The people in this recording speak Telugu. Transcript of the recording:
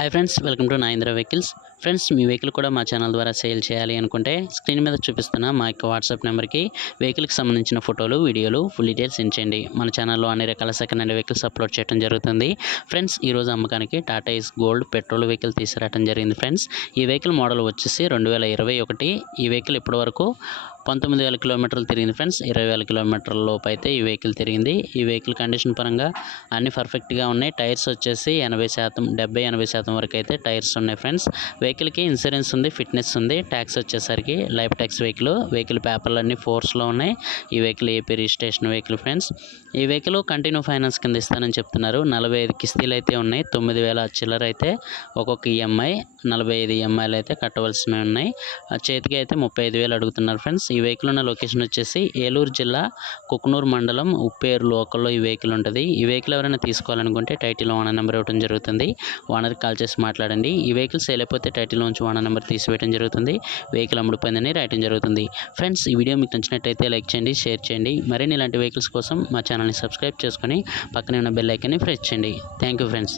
Hi friends, welcome to Nayindra vehicles. Friends, మీ వెహికల్ కూడా మా ఛానల్ ద్వారా సేల్ చేయాలి అనుకుంటే స్క్రీన్ మీద చూపిస్తున్న మా యొక్క వాట్సాప్ నెంబర్కి వెహికల్కి సంబంధించిన ఫోటోలు, వీడియోలు, ఫుల్ డీటెయిల్స్ సెండ్ చేయండి. మన ఛానల్లో అన్ని రకాల సెకండ్ హ్యాండ్ వెహికల్స్ అప్లోడ్ చేయడం జరుగుతుంది. ఫ్రెండ్స్, ఈరోజు అమ్మకానికి Tata is gold petrol vehicle తీసుకురావడం జరిగింది. ఫ్రెండ్స్, ఈ వెహికల్ మోడల్ వచ్చేసి 2021. ఈ వెహికల్ ఇప్పటివరకు 19,000 కిలోమీటర్లు తిరిగింది. ఫ్రెండ్స్, 20,000 కిలోమీటర్ల లోపు అయితే ఈ వెహికల్ తిరిగింది. ఈ వెహికల్ కండిషన్ పరంగా అన్ని పర్ఫెక్ట్గా ఉన్నాయి. టైర్స్ వచ్చేసి 80%, 70-80% వరకు అయితే టైర్స్ ఉన్నాయి. ఫ్రెండ్స్, వెహికల్కి ఇన్సూరెన్స్ ఉంది, ఫిట్నెస్ ఉంది. ట్యాక్స్ వచ్చేసరికి లైఫ్ ట్యాక్స్ వెహికల్ పేపర్లు అన్నీ ఫోర్స్లో ఉన్నాయి. ఈ vehicle AP registration vehicle. Friends, ఈ వెహికల్ కంటిన్యూ ఫైనాన్స్ కింద ఇస్తానని చెప్తున్నారు. 45 కిస్తీలు అయితే ఉన్నాయి. 9,000 చిల్లర అయితే ఒక్కొక్క ఈఎంఐ, 45 ఈఎంఐలు అయితే కట్టవలసినవి ఉన్నాయి. చేతికి అయితే 35,000 అడుగుతున్నారు. ఫ్రెండ్స్, ఈ వెహికల్ ఉన్న లొకేషన్ వచ్చేసి ఏలూరు జిల్లా కుకునూరు మండలం ఉప్పేరు లోకల్లో ఈ వెహికల్ ఉంటుంది. ఈ వెహికల్ ఎవరైనా తీసుకోవాలనుకుంటే టైటిల్ ఓనర్ నెంబర్ ఇవ్వడం జరుగుతుంది. ఓనర్కి కాల్ చేసి మాట్లాడండి. ఈ వెహికల్ సేల్ అయిపోతే టైటిల్ నుంచి ఓనర్ నెంబర్ తీసివేయడం జరుగుతుంది. వెహికల్ అమ్ముడుపోయిందని రాయటం జరుగుతుంది. ఫ్రెండ్స్, ఈ వీడియో మీకు నచ్చినట్టయితే లైక్ చేయండి, షేర్ చేయండి. మరిన్ని ఇలాంటి వెహికల్స్ కోసం మా ఛానల్ని సబ్స్క్రైబ్ చేసుకొని పక్కనే ఉన్న బెల్ ఐకాన్ని ప్రెస్ చేయండి. Thank you friends.